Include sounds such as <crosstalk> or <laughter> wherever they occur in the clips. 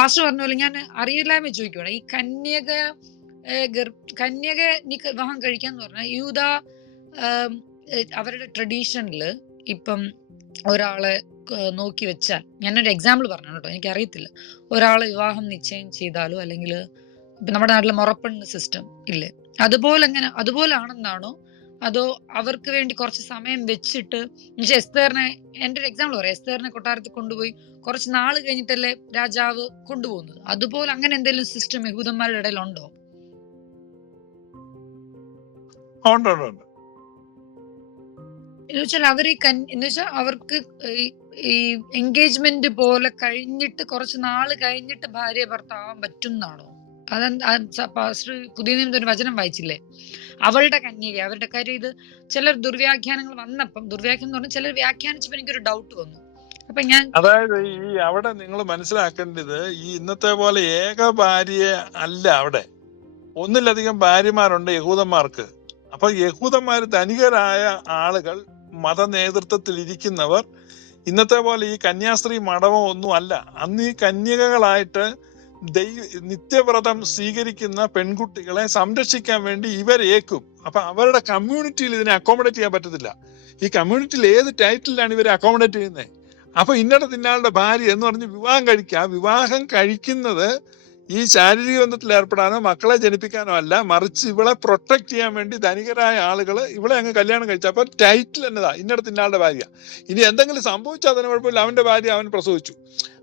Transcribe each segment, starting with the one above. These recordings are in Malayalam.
പാസ്റ്റർ പറഞ്ഞ പോലെ ഞാൻ അറിയില്ലായ്മ ചോദിക്കുകയാണ് ഈ കന്യക കന്യക വിവാഹം കഴിക്കാന്ന് പറഞ്ഞാൽ യൂത അവരുടെ ട്രഡീഷനിൽ ഇപ്പം ഒരാളെ നോക്കി വെച്ചാൽ ഞാനൊരു എക്സാമ്പിൾ പറഞ്ഞു കേട്ടോ എനിക്ക് അറിയത്തില്ല ഒരാളെ വിവാഹം നിശ്ചയം ചെയ്താലോ അല്ലെങ്കിൽ നമ്മുടെ നാട്ടിലെ മുറപ്പെണ്ണ് സിസ്റ്റം ഇല്ലേ? അതുപോലെ അങ്ങനെ അതുപോലെ ആണെന്നാണോ അതോ അവർക്ക് വേണ്ടി കുറച്ച് സമയം വെച്ചിട്ട് എന്നുവെച്ചാൽ എസ്തേറിനെ എന്റെ ഒരു എക്സാമ്പിൾ പറയാം. എസ്തേറിനെ കൊട്ടാരത്തിൽ കൊണ്ടുപോയി കുറച്ച് നാൾ കഴിഞ്ഞിട്ടല്ലേ രാജാവ് കൊണ്ടുപോകുന്നത്. അതുപോലെ അങ്ങനെ എന്തെങ്കിലും സിസ്റ്റം യഹൂദന്മാരുടെ ഇടയിൽ ഉണ്ടോ എന്നുവെച്ചാൽ അവർ ഈ കൻ എന്ന് അവർക്ക് ഈ- എൻഗേജ്മെന്റ് പോലെ കഴിഞ്ഞിട്ട് കുറച്ച് നാൾ കഴിഞ്ഞിട്ട് ഭാര്യ ഭർത്താവാൻ പറ്റും എന്നാണോ പാസ്റ്റർ പുതിയ നിയമത്തിൽ ഒരു വചനം വായിച്ചില്ലേ? അവളുടെ കന്യക അവരുടെ കാര്യം ഇത് ചിലർ ദുർവ്യാഖ്യാനങ്ങൾ വന്നപ്പം ദുർവ്യാഖ്യാനം എന്ന് പറഞ്ഞാൽ ചിലർ വ്യാഖ്യാനിച്ചപ്പോൾ എനിക്കൊരു ഡൗട്ട് വന്നു. അപ്പൊ ഞാൻ അതായത് ഈ അവിടെ നിങ്ങൾ മനസ്സിലാക്കേണ്ടത് ഈ ഇന്നത്തെ പോലെ ഏക ഭാര്യ അല്ല അവിടെ. ഒന്നിലധികം ഭാര്യമാരുണ്ട് യഹൂദന്മാർക്ക്. അപ്പൊ യഹൂദന്മാർ ധനികരായ ആളുകൾ മത നേതൃത്വത്തിൽ ഇരിക്കുന്നവർ ഇന്നത്തെ പോലെ ഈ കന്യാസ്ത്രീ മഠമോ ഒന്നും അല്ല. അന്ന് ഈ കന്യകകളായിട്ട് ദൈവ നിത്യവ്രതം സ്വീകരിക്കുന്ന പെൺകുട്ടികളെ സംരക്ഷിക്കാൻ വേണ്ടി ഇവരേക്കും അപ്പൊ അവരുടെ കമ്മ്യൂണിറ്റിയിൽ ഇതിനെ അക്കോമഡേറ്റ് ചെയ്യാൻ പറ്റത്തില്ല. ഈ കമ്മ്യൂണിറ്റിയിൽ ഏത് ടൈറ്റിലാണ് ഇവരെ അക്കോമഡേറ്റ് ചെയ്യുന്നത് അപ്പൊ ഇന്നടത്ത് ഇന്നാളുടെ ഭാര്യ എന്ന് പറഞ്ഞ് വിവാഹം കഴിക്കുക വിവാഹം കഴിക്കുന്നത് ഈ ശാരീരിക ബന്ധത്തിൽ ഏർപ്പെടാനോ മക്കളെ ജനിപ്പിക്കാനോ അല്ല മറിച്ച് ഇവളെ പ്രൊട്ടക്ട് ചെയ്യാൻ വേണ്ടി ധനികരായ ആളുകൾ ഇവളെ അങ്ങ് കല്യാണം കഴിച്ചു. അപ്പൊ ടൈറ്റിൽ എന്നതാ ഇന്നടത്ത് ഇന്നാളുടെ ഭാര്യ. ഇനി എന്തെങ്കിലും സംഭവിച്ചാൽ അതിന് കുഴപ്പമില്ല അവന്റെ ഭാര്യ അവൻ പ്രസവിച്ചു.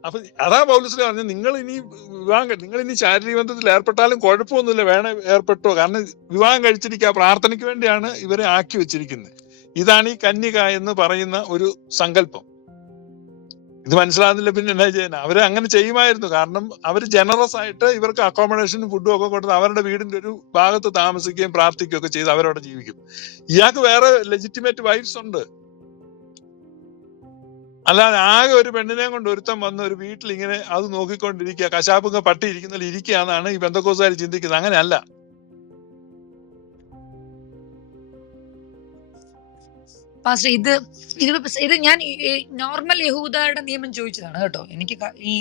അപ്പൊ അതാ പൗലസിലെ പറഞ്ഞു നിങ്ങൾ ഇനി വിവാഹം നിങ്ങൾ ഇനി ശാരീരിക ബന്ധത്തിൽ ഏർപ്പെട്ടാലും കുഴപ്പമൊന്നുമില്ല വേണേ ഏർപ്പെട്ടോ. കാരണം വിവാഹം കഴിച്ചിരിക്കുക പ്രാർത്ഥനയ്ക്ക് വേണ്ടിയാണ് ഇവരെ ആക്കി വെച്ചിരിക്കുന്നത്. ഇതാണ് ഈ കന്യക എന്ന് പറയുന്ന ഒരു സങ്കല്പം. ഇത് മനസ്സിലാകുന്നില്ല പിന്നെ എന്നാ ചെയ്യാൻ അവർ അങ്ങനെ ചെയ്യുമായിരുന്നു. കാരണം അവർ ജനറസ് ആയിട്ട് ഇവർക്ക് അക്കോമഡേഷനും ഫുഡും ഒക്കെ കൊടുത്ത് അവരുടെ വീടിന്റെ ഒരു ഭാഗത്ത് താമസിക്കുകയും പ്രാർത്ഥിക്കുകയും ഒക്കെ ചെയ്ത് അവരവിടെ ജീവിക്കും. ഇയാൾക്ക് വേറെ ലെജിറ്റിമേറ്റ് വൈഫ്സ് ഉണ്ട്. അല്ലാതെ ആകെ ഒരു പെണ്ണിനെ കൊണ്ട് ഒരുത്തം വന്ന് ഒരു വീട്ടിൽ ഇങ്ങനെ അത് നോക്കിക്കൊണ്ടിരിക്കുക കശാപ്പുങ്ക പട്ടി ഇരിക്കുന്നതിൽ ഇരിക്കുക എന്നാണ് ഈ ബന്ധക്കോസുകാർ ചിന്തിക്കുന്നത്. അങ്ങനെയല്ല. പാസ്റ്റർ ഇത് ഇത് ഇത് ഞാൻ നോർമൽ യഹൂദയുടെ നിയമം ചോദിച്ചതാണ് കേട്ടോ. എനിക്ക് ഈ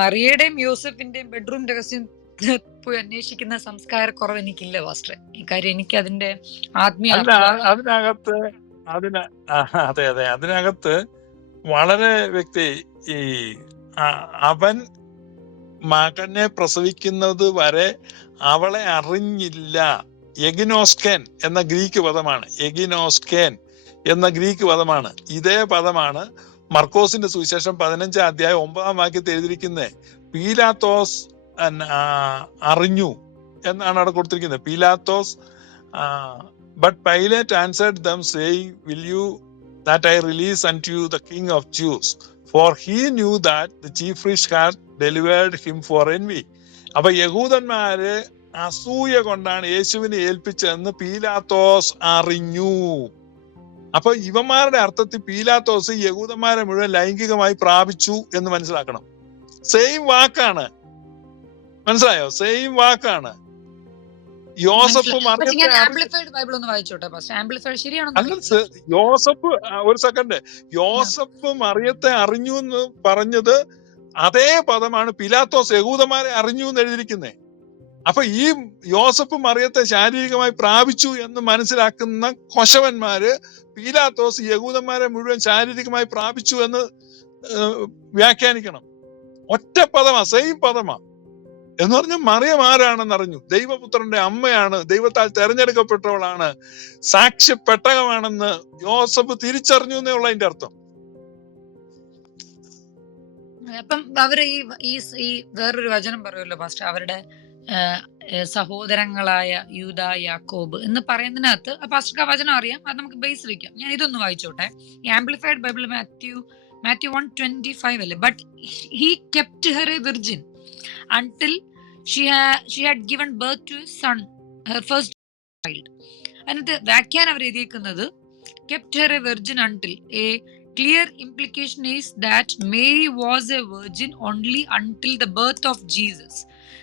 മറിയയുടെയും യൂസഫിന്റെയും ബെഡ്റൂം രഹസ്യം <laughs> പോയി അന്വേഷിക്കുന്ന സംസ്കാര കുറവ് എനിക്കില്ല പാസ്റ്റർ ഈ കാര്യം എനിക്ക് അതിന്റെ ആത്മീയ അതിനകത്ത് അതിന അതെ അതെ അതിനകത്ത് വളരെ വ്യക്തി ഈ അവൻ മകനെ പ്രസവിക്കുന്നത് വരെ അവളെ അറിഞ്ഞില്ല. എഗിനോസ്കേൻ എന്ന ഗ്രീക്ക് പദമാണ്. എഗിനോസ്കേൻ. എന്ന ഗ്രീക്ക് പദമാണ്. ഇതേ പദമാണ് മർക്കോസിന്റെ സുവിശേഷം പതിനഞ്ചാം അധ്യായം ഒമ്പതാം വാക്യത്തിൽ എഴുതിയിരിക്കുന്നത് പീലാത്തോസ് അറിഞ്ഞു എന്നാണ് അവിടെ കൊടുത്തിരിക്കുന്നത്. പീലാത്തോസ് but Pilate answered them say will you that I release unto King of Jews for For knew that the chief റിഷ് priest had him for envy അപ്പൊ യഹൂദന്മാര് അസൂയ കൊണ്ടാണ് യേശുവിനെ ഏൽപ്പിച്ചതെന്ന് പീലാത്തോസ് അറിഞ്ഞു. അപ്പൊ ഇവന്മാരുടെ അർത്ഥത്തിൽ പീലാത്തോസ് യഹൂദന്മാരെ മുഴുവൻ ലൈംഗികമായി പ്രാപിച്ചു എന്ന് മനസ്സിലാക്കണം. സെയിം വാക്കാണ്. മനസ്സിലായോ? സെയിം വാക്കാണ്. യോസഫ് അല്ല യോസഫ് ഒരു സെക്കൻഡ് യോസഫ് മറിയത്തെ അറിഞ്ഞു എന്ന് പറഞ്ഞത് അതേ പദമാണ് പിലാത്തോസ് യഹൂദന്മാരെ അറിഞ്ഞു എന്ന് എഴുതിയിരിക്കുന്നത് അപ്പൊ ഈ യോസഫ് മറിയത്തെ ശാരീരികമായി പ്രാപിച്ചു എന്ന് മനസ്സിലാക്കുന്ന കൊശവന്മാര് പീലാത്തോസ് യഹൂദന്മാരെ മുഴുവൻ ശാരീരികമായി പ്രാപിച്ചു എന്ന് വ്യാഖ്യാനിക്കണം. ഒറ്റ പദമാ സെയിം പദമാ. എന്ന് പറഞ്ഞാൽ മറിയം ആരാണെന്ന് അറിഞ്ഞു. ദൈവപുത്രന്റെ അമ്മയാണ് ദൈവത്താൽ തെരഞ്ഞെടുക്കപ്പെട്ടവളാണ് സാക്ഷ്യ പെട്ടകമാണെന്ന് യോസഫ് തിരിച്ചറിഞ്ഞു എന്നുള്ള അതിന്റെ അർത്ഥം. അപ്പം അവർ ഈ ഈ വേറൊരു വചനം പറയുമല്ലോ ഫസ്റ്റ് അവരുടെ സഹോദരങ്ങളായ യൂത യാക്കോബ് എന്ന് പറയുന്നതിനകത്ത് പാസ്റ്റർക്ക് വചനം അറിയാം. അത് നമുക്ക് ബേസ് വെക്കാം. ഞാൻ ഇതൊന്ന് വായിച്ചോട്ടെ. Amplified Bible Matthew Matthew one twenty five അല്ലേ but he kept her a virgin until she she had given birth to son her first child അതിനകത്ത് വ്യാഖ്യാനം അവർ എഴുതിയിരിക്കുന്നത് kept her a virgin until a clear implication is that Mary was a virgin only until the birth of Jesus.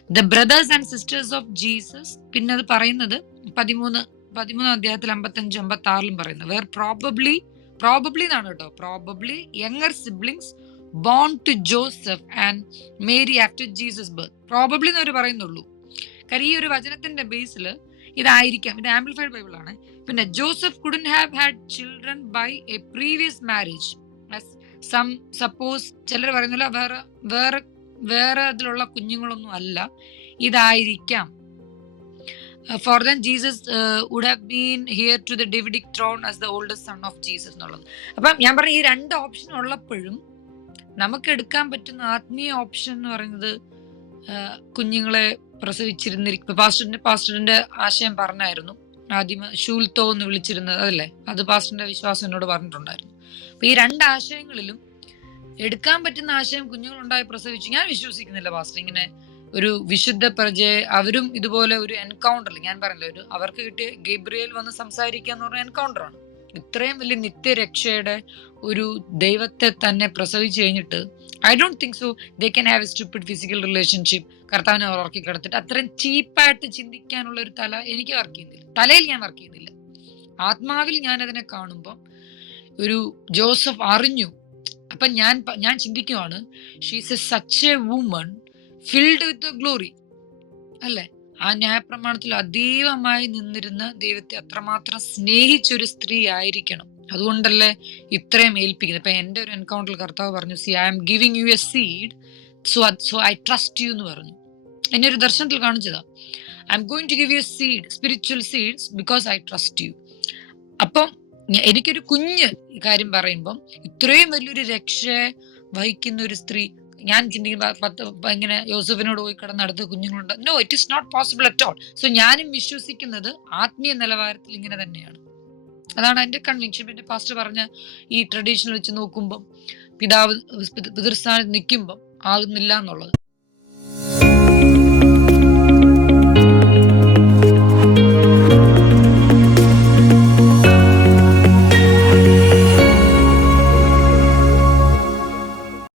The brothers and sisters of Jesus പിന്നെ അത് പറയുന്നത് പതിമൂന്ന് പതിമൂന്നാം അധ്യായത്തിൽ അമ്പത്തഞ്ച് അമ്പത്തി ആറിലും പറയുന്നത്. വേർ പ്രോബബ്ലി പ്രോബബ്ലി എന്നാണ് കേട്ടോ. Probably younger siblings born to Joseph and Mary after Jesus birth probably എന്നവർ പറയുന്നുള്ളൂ. കാര്യം ഈ ഒരു വചനത്തിന്റെ ബേസിൽ ഇതായിരിക്കാം. ഇത് ആംപ്ലിഫൈഡ് ബൈബിൾ ആണ്. പിന്നെ Joseph couldn't have had children by a previous marriage some suppose ചിലർ പറയുന്നില്ല വേറെ വേറെ വേറെ അതിലുള്ള കുഞ്ഞുങ്ങളൊന്നും അല്ല. ഇതായിരിക്കാം. For then Jesus would have been heir to the Davidic throne as the oldest son of Jesus എന്നുള്ളത്. അപ്പം ഞാൻ പറഞ്ഞ ഈ രണ്ട് ഓപ്ഷൻ ഉള്ളപ്പോഴും നമുക്ക് എടുക്കാൻ പറ്റുന്ന ആത്മീയ ഓപ്ഷൻ എന്ന് പറയുന്നത് കുഞ്ഞുങ്ങളെ പ്രസവിച്ചിരുന്നിരിക്കും പാസ്റ്ററിന്റെ പാസ്റ്ററിന്റെ ആശയം പറഞ്ഞായിരുന്നു. ആദ്യം ഷൂൽത്തോ എന്ന് വിളിച്ചിരുന്നത് അതല്ലേ? അത് പാസ്റ്ററിന്റെ വിശ്വാസം എന്നോട് പറഞ്ഞിട്ടുണ്ടായിരുന്നു. അപ്പൊ ഈ രണ്ട് ആശയങ്ങളിലും എടുക്കാൻ പറ്റുന്ന ആശയം കുഞ്ഞുങ്ങളുണ്ടായി പ്രസവിച്ചു. ഞാൻ വിശ്വസിക്കുന്നില്ല പാസ്റ്റർ. ഇങ്ങനെ ഒരു വിശുദ്ധ പ്രജയെ അവരും ഇതുപോലെ ഒരു എൻകൗണ്ടർ ഞാൻ പറഞ്ഞില്ല ഒരു അവർക്ക് കിട്ടിയ ഗേബ്രിയേൽ വന്ന് സംസാരിക്കുക എന്ന് പറഞ്ഞ എൻകൗണ്ടർ ആണ്. ഇത്രയും വലിയ നിത്യരക്ഷയുടെ ഒരു ദൈവത്തെ തന്നെ പ്രസവിച്ചു കഴിഞ്ഞിട്ട് I don't think so they can have a stupid physical relationship കർത്താവിനെ ഉറക്കി കിടത്തിട്ട് അത്രയും ചീപ്പായിട്ട് ചിന്തിക്കാനുള്ള ഒരു തല എനിക്ക് വർക്ക് ചെയ്യുന്നില്ല. തലയിൽ ഞാൻ വർക്ക് ചെയ്യുന്നില്ല. ആത്മാവിൽ ഞാൻ അതിനെ കാണുമ്പോൾ ഒരു ജോസഫ് അറിഞ്ഞു അപ്പൊ ഞാൻ ഞാൻ ചിന്തിക്കുവാണ് she's a such a woman filled with glory അല്ലേ? ആ ന്യായപ്രമാണത്തിൽ അതീവമായി നിന്നിരുന്ന ദൈവത്തെ അത്രമാത്രം സ്നേഹിച്ചൊരു സ്ത്രീ ആയിരിക്കണം. അതുകൊണ്ടല്ലേ ഇത്രയും ഏൽപ്പിക്കുന്നത്. ഇപ്പൊ എന്റെ ഒരു എൻകൗണ്ടറിൽ കർത്താവ് പറഞ്ഞു see I'm giving you a seed so so I trust you എന്ന് പറഞ്ഞു. എന്നെ ഒരു ദർശനത്തിൽ കാണിച്ചതാ. I'm going to give you seed spiritual seeds because I trust you അപ്പം എനിക്കൊരു കുഞ്ഞ് കാര്യം പറയുമ്പം ഇത്രയും വലിയൊരു രക്ഷ വഹിക്കുന്ന ഒരു സ്ത്രീ ഞാൻ ചിന്തിക്കുന്ന ഇങ്ങനെ യോസഫിനോട് പോയി കിടന്നടുത്ത് കുഞ്ഞുങ്ങളുണ്ട്. No it is not possible at all so ഞാനും വിശ്വസിക്കുന്നത് ആത്മീയ നിലവാരത്തിൽ ഇങ്ങനെ തന്നെയാണ്. അതാണ് എന്റെ കൺവിക്ഷൻ പിന്നെ പാസ്റ്റർ പറഞ്ഞ ഈ ട്രഡീഷണൽ വെച്ച് നോക്കുമ്പം പിതാവ് പിതൃസ്ഥാനത്ത് നിൽക്കുമ്പം ആകുന്നില്ല എന്നുള്ളത്.